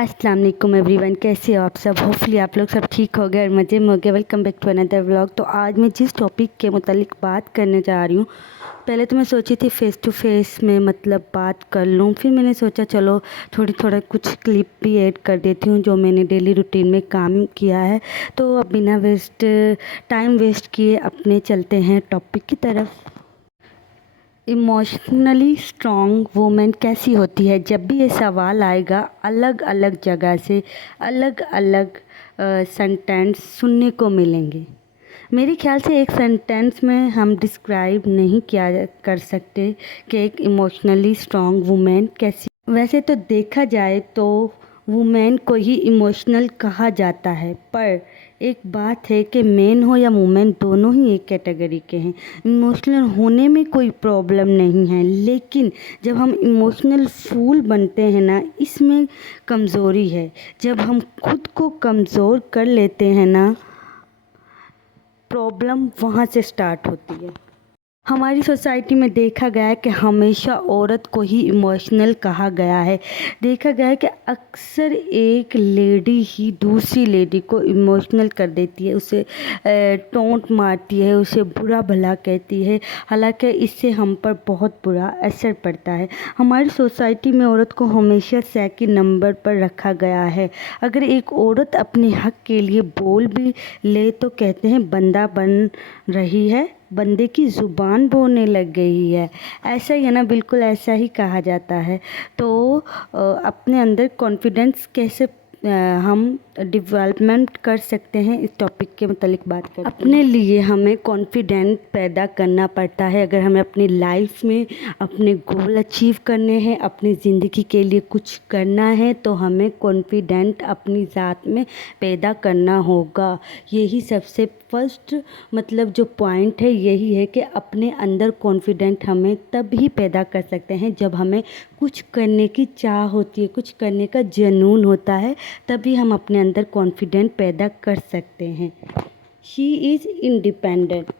अस्सलाम वालेकुम एवरीवन, कैसे हो आप सब। होपफुली आप लोग सब ठीक हो गए और मज़े में हो गए। Welcome back to another vlog. तो आज मैं जिस टॉपिक के मुतालिक बात करने जा रही हूँ, पहले तो मैं सोची थी फ़ेस टू फेस में मतलब बात कर लूँ, फिर मैंने सोचा चलो थोड़ा कुछ क्लिप भी ऐड कर देती हूँ जो मैंने डेली रूटीन में काम किया है। तो अब बिना टाइम वेस्ट किए अपने चलते हैं टॉपिक की तरफ। इमोशनली स्ट्रॉन्ग वुमेन कैसी होती है। जब भी ये सवाल आएगा अलग अलग जगह से अलग अलग सेंटेंस सुनने को मिलेंगे। मेरे ख्याल से एक सेंटेंस में हम डिस्क्राइब नहीं कर सकते कि एक इमोशनली स्ट्रॉन्ग वुमेन कैसी। वैसे तो देखा जाए तो वुमेन को ही इमोशनल कहा जाता है, पर एक बात है कि मेन हो या वुमेन दोनों ही एक कैटेगरी के हैं। इमोशनल होने में कोई प्रॉब्लम नहीं है, लेकिन जब हम इमोशनल फूल बनते हैं ना, इसमें कमज़ोरी है। जब हम खुद को कमज़ोर कर लेते हैं ना, प्रॉब्लम वहाँ से स्टार्ट होती है। हमारी सोसाइटी में देखा गया है कि हमेशा औरत को ही इमोशनल कहा गया है। देखा गया है कि अक्सर एक लेडी ही दूसरी लेडी को इमोशनल कर देती है, उसे टोंट मारती है, उसे बुरा भला कहती है। हालांकि इससे हम पर बहुत बुरा असर पड़ता है। हमारी सोसाइटी में औरत को हमेशा सेकंड नंबर पर रखा गया है। अगर एक औरत अपने हक के लिए बोल भी ले तो कहते हैं बंदा बन रही है, बंदे की ज़ुबान बोलने लग गई है। ऐसा ही है ना, बिल्कुल ऐसा ही कहा जाता है। तो अपने अंदर कॉन्फिडेंस कैसे हम डेवलपमेंट कर सकते हैं, इस टॉपिक के मुतालिक बात करते हैं। अपने लिए हमें कॉन्फिडेंट पैदा करना पड़ता है। अगर हमें अपनी लाइफ में अपने गोल अचीव करने हैं, अपनी ज़िंदगी के लिए कुछ करना है, तो हमें कॉन्फिडेंट अपनी ज़ात में पैदा करना होगा। यही सबसे फर्स्ट मतलब जो पॉइंट है यही है कि अपने अंदर कॉन्फिडेंट हमें तब ही पैदा कर सकते हैं जब हमें कुछ करने की चाह होती है, कुछ करने का जुनून होता है, तभी हम अपने अंदर कॉन्फिडेंट पैदा कर सकते हैं। She is independent.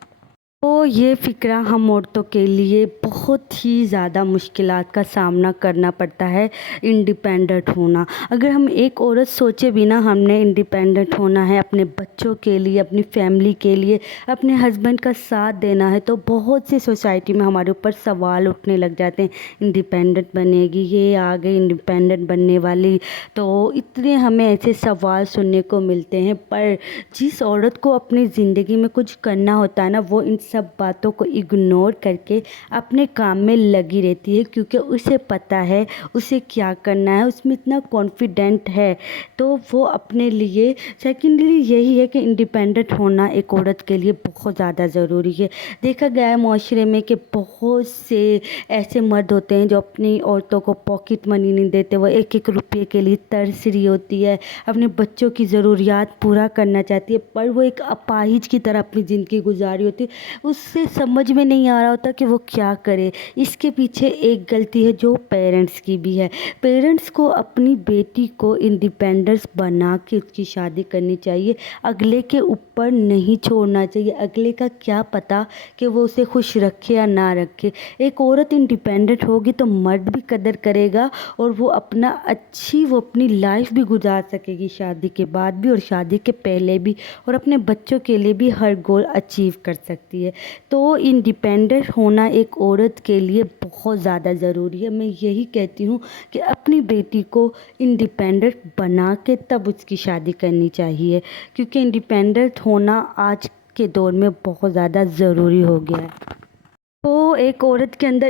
तो ये फ़िक्रा हम औरतों के लिए बहुत ही ज़्यादा मुश्किलात का सामना करना पड़ता है, इंडिपेंडेंट होना। अगर हम एक औरत सोचे भी ना हमने इंडिपेंडेंट होना है, अपने बच्चों के लिए, अपनी फैमिली के लिए, अपने हस्बैंड का साथ देना है, तो बहुत सी सोसाइटी में हमारे ऊपर सवाल उठने लग जाते हैं। इंडिपेंडेंट बनेगी, ये आ गई इंडिपेंडेंट बनने वाली। तो इतने हमें ऐसे सवाल सुनने को मिलते हैं। पर जिस औरत को अपनी ज़िंदगी में कुछ करना होता है ना, वो इन सब बातों को इग्नोर करके अपने काम में लगी रहती है, क्योंकि उसे पता है उसे क्या करना है, उसमें इतना कॉन्फिडेंट है। तो वो अपने लिए सेकेंडली यही है कि इंडिपेंडेंट होना एक औरत के लिए बहुत ज़्यादा ज़रूरी है। देखा गया है माशरे में कि बहुत से ऐसे मर्द होते हैं जो अपनी औरतों को पॉकेट मनी नहीं देते। वो एक एक रुपये के लिए तरस रही होती है, अपने बच्चों की ज़रूरियात पूरा करना चाहती है, पर वो एक अपाहिज की तरह अपनी ज़िंदगी गुजारी होती है। उससे समझ में नहीं आ रहा होता कि वो क्या करे। इसके पीछे एक गलती है जो पेरेंट्स की भी है। पेरेंट्स को अपनी बेटी को इंडिपेंडेंस बना के उसकी शादी करनी चाहिए, अगले के ऊपर नहीं छोड़ना चाहिए। अगले का क्या पता कि वो उसे खुश रखे या ना रखे। एक औरत इंडिपेंडेंट होगी तो मर्द भी कदर करेगा, और वो अपनी लाइफ भी गुजार सकेगी शादी के बाद भी और शादी के पहले भी, और अपने बच्चों के लिए भी हर गोल अचीव कर सकती है। तो इंडिपेंडेंट होना एक औरत के लिए बहुत ज़्यादा ज़रूरी है। मैं यही कहती हूँ कि अपनी बेटी को इंडिपेंडेंट बना के तब उसकी शादी करनी चाहिए, क्योंकि इंडिपेंडेंट होना आज के दौर में बहुत ज़्यादा ज़रूरी हो गया है। तो एक औरत के अंदर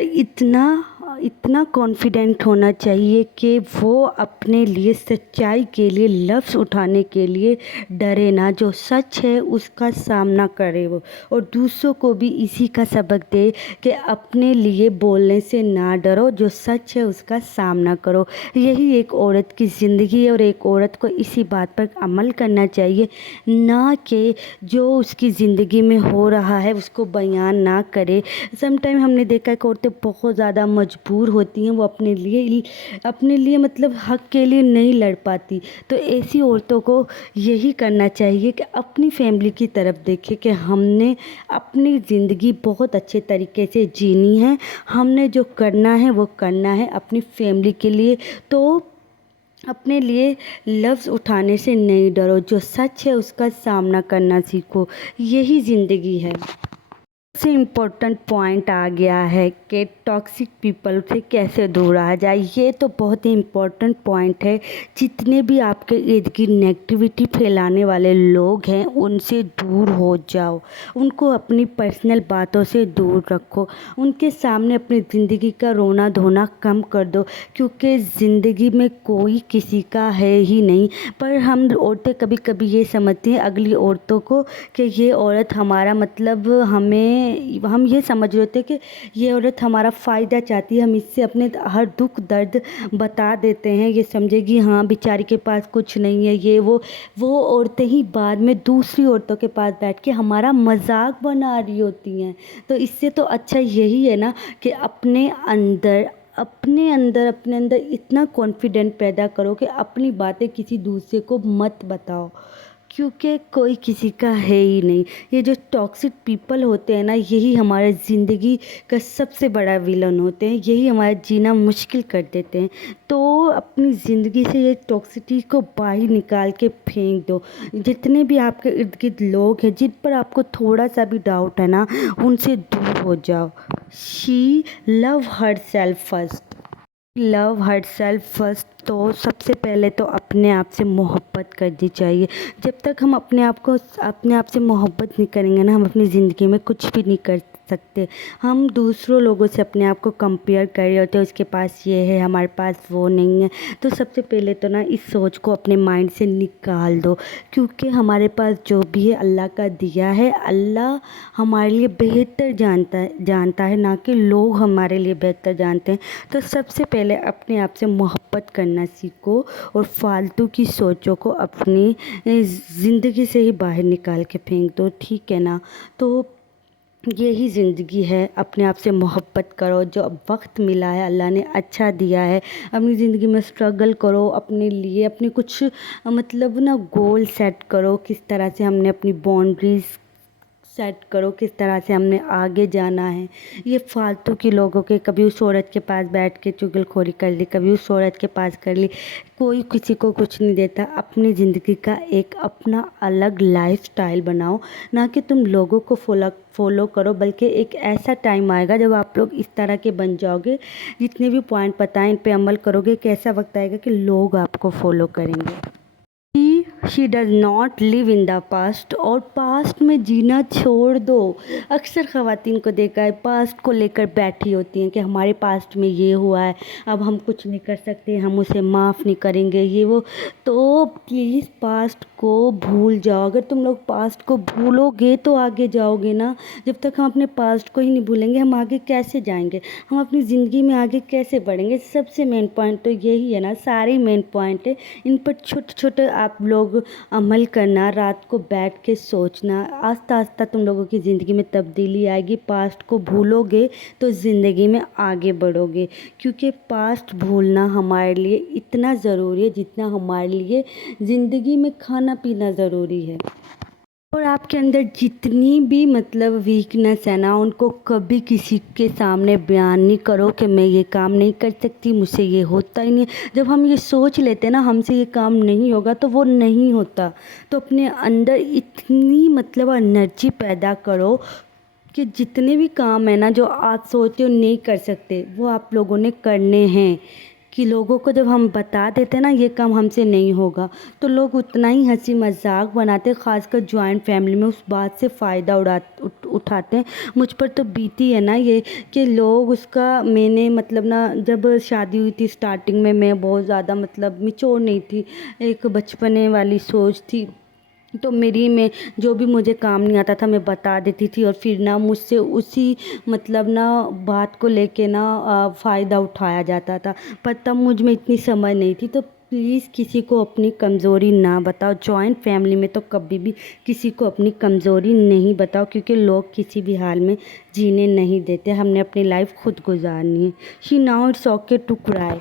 इतना कॉन्फिडेंट होना चाहिए कि वो अपने लिए सच्चाई के लिए लफ्ज़ उठाने के लिए डरे ना। जो सच है उसका सामना करे वो, और दूसरों को भी इसी का सबक दे कि अपने लिए बोलने से ना डरो, जो सच है उसका सामना करो। यही एक औरत की ज़िंदगी है, और एक औरत को इसी बात पर अमल करना चाहिए, ना कि जो उसकी ज़िंदगी में हो रहा है उसको बयान ना करे। समटाइम हमने देखा है कि औरतें बहुत ज़्यादा मजबूर होती हैं, वो अपने लिए मतलब हक के लिए नहीं लड़ पाती। तो ऐसी औरतों को यही करना चाहिए कि अपनी फैमिली की तरफ देखें कि हमने अपनी ज़िंदगी बहुत अच्छे तरीके से जीनी है, हमने जो करना है वो करना है अपनी फैमिली के लिए। तो अपने लिए लफ्ज़ उठाने से नहीं डरो, जो सच है उसका सामना करना सीखो, यही ज़िंदगी है। सबसे इम्पोर्टेंट पॉइंट आ गया है कि टॉक्सिक पीपल से कैसे दूर रहा जाए। ये तो बहुत ही इम्पोर्टेंट पॉइंट है। जितने भी आपके इर्द गिर्द नेगेटिविटी फैलाने वाले लोग हैं उनसे दूर हो जाओ, उनको अपनी पर्सनल बातों से दूर रखो, उनके सामने अपनी ज़िंदगी का रोना धोना कम कर दो, क्योंकि ज़िंदगी में कोई किसी का है ही नहीं। पर हम औरतें कभी कभी ये समझती हैं अगली औरतों को कि ये औरत हमारा मतलब हम ये समझ रहे होते कि ये औरत हमारा फ़ायदा चाहती है, हम इससे अपने हर दुख दर्द बता देते हैं, ये समझेगी हाँ बेचारी के पास कुछ नहीं है, ये वो औरतें ही बाद में दूसरी औरतों के पास बैठ के हमारा मजाक बना रही होती हैं। तो इससे तो अच्छा यही है ना कि अपने अंदर इतना कॉन्फिडेंट पैदा करो कि अपनी बातें किसी दूसरे को मत बताओ, क्योंकि कोई किसी का है ही नहीं। ये जो टॉक्सिक पीपल होते हैं ना, यही हमारे ज़िंदगी का सबसे बड़ा विलन होते हैं, यही हमारा जीना मुश्किल कर देते हैं। तो अपनी ज़िंदगी से ये टॉक्सिसिटी को बाहर निकाल के फेंक दो। जितने भी आपके इर्द गिर्द लोग हैं जिन पर आपको थोड़ा सा भी डाउट है ना, उनसे दूर हो जाओ। She love her self first. Love her self first. तो सबसे पहले तो अपने आप से मोहब्बत करनी चाहिए। जब तक हम अपने आप से मोहब्बत नहीं करेंगे ना, हम अपनी ज़िंदगी में कुछ भी नहीं कर सकते। हम दूसरों लोगों से अपने आप को कंपेयर कर रहे होते हैं, उसके पास ये है हमारे पास वो नहीं है। तो सबसे पहले तो ना इस सोच को अपने माइंड से निकाल दो, क्योंकि हमारे पास जो भी है अल्लाह का दिया है। अल्लाह हमारे लिए बेहतर जानता है, ना कि लोग हमारे लिए बेहतर जानते हैं। तो सबसे पहले अपने आप से मोहब्बत करना सीखो और फालतू की सोचों को अपनी ज़िंदगी से ही बाहर निकाल के फेंक दो, ठीक है ना। तो यही ज़िंदगी है, अपने आप से मोहब्बत करो। जो वक्त मिला है अल्लाह ने अच्छा दिया है, अपनी ज़िंदगी में स्ट्रगल करो, अपने लिए अपने कुछ मतलब ना गोल सेट करो, किस तरह से हमने अपनी बाउंड्रीज़ सेट करो, किस तरह से हमने आगे जाना है। ये फालतू के लोगों के, कभी उस औरत के पास बैठ के चुगलखोरी कर ली, कभी उस औरत के पास कर ली, कोई किसी को कुछ नहीं देता। अपनी ज़िंदगी का एक अपना अलग लाइफ स्टाइल बनाओ, ना कि तुम लोगों को फॉलो करो, बल्कि एक ऐसा टाइम आएगा जब आप लोग इस तरह के बन जाओगे, जितने भी पॉइंट बताएं इन पे अमल करोगे, एक ऐसा वक्त आएगा कि लोग आपको फॉलो करेंगे। She does not live in the past. और पास्ट में जीना छोड़ दो। अक्सर ख़वातीन को देखा है पास्ट को लेकर बैठी होती हैं कि हमारे पास्ट में ये हुआ है, अब हम कुछ नहीं कर सकते, हम उसे माफ़ नहीं करेंगे, ये वो। तो प्लीज़ पास्ट को भूल जाओ। अगर तुम लोग पास्ट को भूलोगे तो आगे जाओगे ना। जब तक हम अपने पास्ट को ही नहीं भूलेंगे, हम आगे कैसे जाएंगे, हम अपनी ज़िंदगी में आगे कैसे बढ़ेंगे। सबसे मेन पॉइंट तो यही है ना, सारे मेन पॉइंट है, इन पर छोटे छोटे आप लोग अमल करना, रात को बैठ के सोचना। आस्ता आस्ता तुम लोगों की ज़िंदगी में तब्दीली आएगी। पास्ट को भूलोगे तो ज़िंदगी में आगे बढ़ोगे, क्योंकि पास्ट भूलना हमारे लिए इतना ज़रूरी है जितना हमारे लिए ज़िंदगी में खाना पीना ज़रूरी है। और आपके अंदर जितनी भी मतलब वीकनेस है ना, उनको कभी किसी के सामने बयान नहीं करो कि मैं ये काम नहीं कर सकती, मुझसे ये होता ही नहीं। जब हम ये सोच लेते हैं ना हमसे ये काम नहीं होगा, तो वो नहीं होता। तो अपने अंदर इतनी मतलब एनर्जी पैदा करो कि जितने भी काम है ना जो आप सोचते हो नहीं कर सकते, वो आप लोगों ने करने हैं। कि लोगों को जब हम बता देते हैं ना ये काम हमसे नहीं होगा, तो लोग उतना ही हंसी मजाक बनाते, ख़ासकर जॉइंट फैमिली में उस बात से फ़ायदा उठाते हैं। मुझ पर तो बीती है ना ये, कि लोग उसका, मैंने मतलब ना जब शादी हुई थी स्टार्टिंग में, मैं बहुत ज़्यादा मतलब मैच्योर नहीं थी, एक बचपने वाली सोच थी। तो में जो भी मुझे काम नहीं आता था मैं बता देती थी, और फिर ना मुझसे उसी मतलब ना बात को लेके ना फ़ायदा उठाया जाता था। पर तब मुझ में इतनी समझ नहीं थी। तो प्लीज़ किसी को अपनी कमज़ोरी ना बताओ। जॉइंट फैमिली में तो कभी भी किसी को अपनी कमज़ोरी नहीं बताओ, क्योंकि लोग किसी भी हाल में जीने नहीं देते। हमने अपनी लाइफ खुद गुजारनी है। She now it's okay to cry.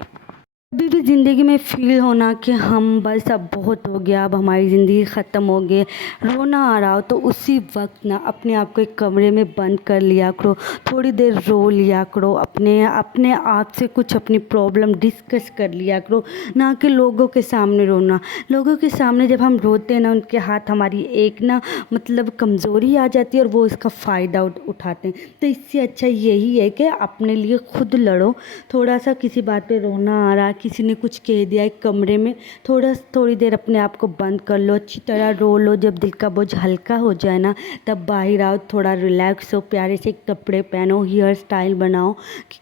कभी भी ज़िंदगी में फ़ील होना कि हम बस अब बहुत हो गया, अब हमारी ज़िंदगी ख़त्म हो गई, रोना आ रहा हो, तो उसी वक्त ना अपने आप को एक कमरे में बंद कर लिया करो, थोड़ी देर रो लिया करो, अपने अपने आप से कुछ अपनी प्रॉब्लम डिस्कस कर लिया करो, ना कि लोगों के सामने रोना। लोगों के सामने जब हम रोते हैं ना, उनके हाथ हमारी एक ना मतलब कमज़ोरी आ जाती है और वो इसका फ़ायदा उठाते हैं। तो इससे अच्छा यही है कि अपने लिए खुद लड़ो। थोड़ा सा किसी बात पे रोना आ रहा, किसी ने कुछ कह दिया, एक कमरे में थोड़ी देर अपने आप को बंद कर लो, अच्छी तरह रो लो। जब दिल का बोझ हल्का हो जाए ना, तब बाहर आओ, थोड़ा रिलैक्स हो, प्यारे से कपड़े पहनो, हेयर स्टाइल बनाओ।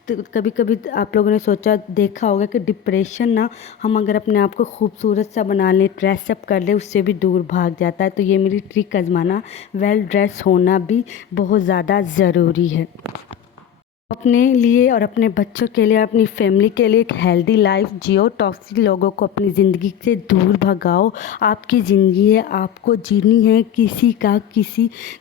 कभी कभी आप लोगों ने सोचा देखा होगा कि डिप्रेशन ना, हम अगर अपने आप को खूबसूरत सा बना लें, ड्रेसअप कर ले, उससे भी दूर भाग जाता है। तो ये मेरी ट्रिक आजमाना, वेल ड्रेस होना भी बहुत ज़्यादा ज़रूरी है। अपने लिए और अपने बच्चों के लिए, अपनी फैमिली के लिए एक हेल्दी लाइफ जियो। टॉक्सिक लोगों को अपनी ज़िंदगी से दूर भगाओ। आपकी ज़िंदगी है, आपको जीनी है,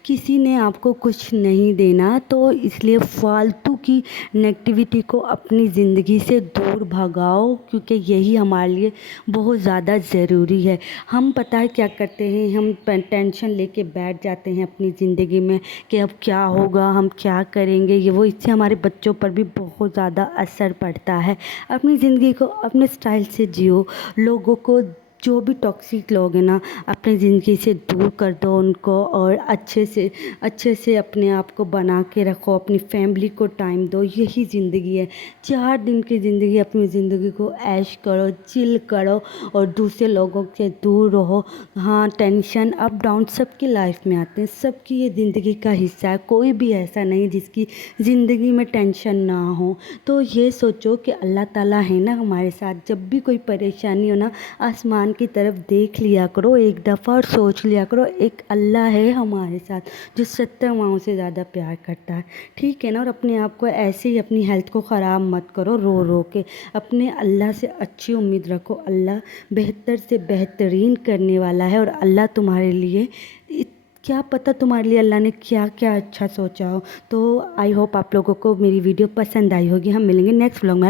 किसी ने आपको कुछ नहीं देना। तो इसलिए फालतू की नेगेटिविटी को अपनी ज़िंदगी से दूर भगाओ, क्योंकि यही हमारे लिए बहुत ज़्यादा ज़रूरी है। हम पता है क्या करते हैं, हम टेंशन लेके बैठ जाते हैं अपनी ज़िंदगी में कि अब क्या होगा, हम क्या करेंगे, ये वो। इससे हमारे बच्चों पर भी बहुत ज़्यादा असर पड़ता है। अपनी ज़िंदगी को अपने स्टाइल से जियो। लोगों को, जो भी टॉक्सिक लोग हैं ना, अपनी ज़िंदगी से दूर कर दो उनको, और अच्छे से अपने आप को बना के रखो, अपनी फैमिली को टाइम दो। यही ज़िंदगी है, 4 दिन की ज़िंदगी। अपनी ज़िंदगी को ऐश करो, चिल करो और दूसरे लोगों से दूर रहो। हाँ, टेंशन अप डाउन सबकी लाइफ में आते हैं, सबकी ये ज़िंदगी का हिस्सा है। कोई भी ऐसा नहीं जिसकी ज़िंदगी में टेंशन ना हो। तो ये सोचो कि अल्लाह ताला है ना हमारे साथ। जब भी कोई परेशानी हो ना, आसमान की तरफ देख लिया करो एक दफ़ा और सोच लिया करो, एक अल्लाह है हमारे साथ जो 70 माओं से ज़्यादा प्यार करता है। ठीक है ना। और अपने आप को ऐसे ही, अपनी हेल्थ को ख़राब मत करो रो रो के। अपने अल्लाह से अच्छी उम्मीद रखो। अल्लाह बेहतर से बेहतरीन करने वाला है, और अल्लाह तुम्हारे लिए क्या पता तुम्हारे लिए अल्लाह ने क्या क्या अच्छा सोचा हो। तो आई होप आप लोगों को मेरी वीडियो पसंद आई होगी। हम मिलेंगे नेक्स्ट व्लॉग में।